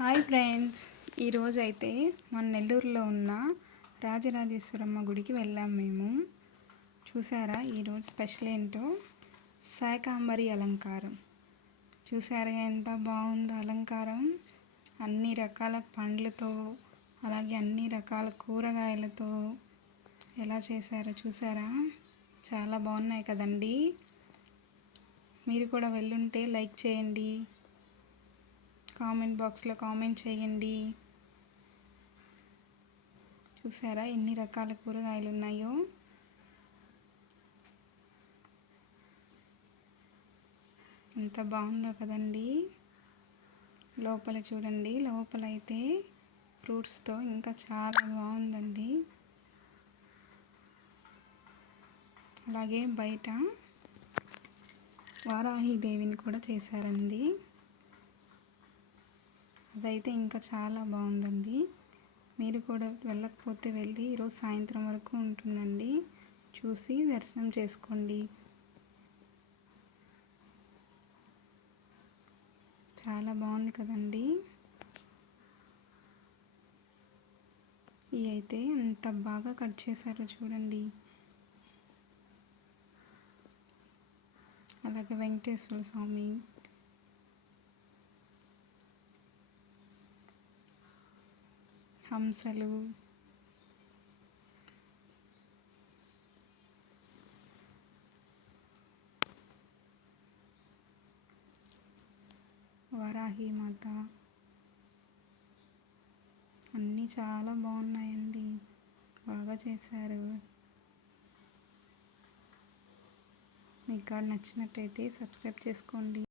Hi friends, ఈరోజు అయితే మన నెల్లూరులో ఉన్న రాజరాజేశ్వరమ్మ గుడికి వెళ్ళాం మేము. చూసారా ఈరోజు స్పెషల్ ఏంటో? శాకాంబరి అలంకారం. చూసారా ఎంత బాగుందో అలంకారం? అన్ని రకాల పండ్లతో, అలాగే అన్ని రకాల కూరగాయలతో ఎలా చేశారో చూసారా? చాలా బాగున్నాయి కదండి. మీరు కూడా వెళ్ళుంటే లైక్ చేయండి, కామెంట్ బాక్స్లో కామెంట్ చేయండి. చూసారా ఎన్ని రకాల కూరగాయలు ఉన్నాయో? ఎంత బాగుందో కదండి. లోపల చూడండి, లోపల అయితే ఫ్రూట్స్తో ఇంకా చాలా బాగుందండి. అలాగే బయట వారాహిదేవిని కూడా చేశారండి. అదైతే ఇంకా చాలా బాగుందండి. మీరు కూడా వెళ్ళకపోతే వెళ్ళి ఈరోజు సాయంత్రం వరకు ఉంటుందండి, చూసి దర్శనం చేసుకోండి. చాలా బాగుంది కదండి. ఇవి అయితే ఎంత బాగా కట్ చేశారో చూడండి. అలాగే వెంకటేశ్వర స్వామి, హంసలు, వరాహి మాత, అన్నీ చాలా బాగున్నాయండి. బాగా చేశారు. మీకు నచ్చినట్టయితే సబ్స్క్రైబ్ చేసుకోండి.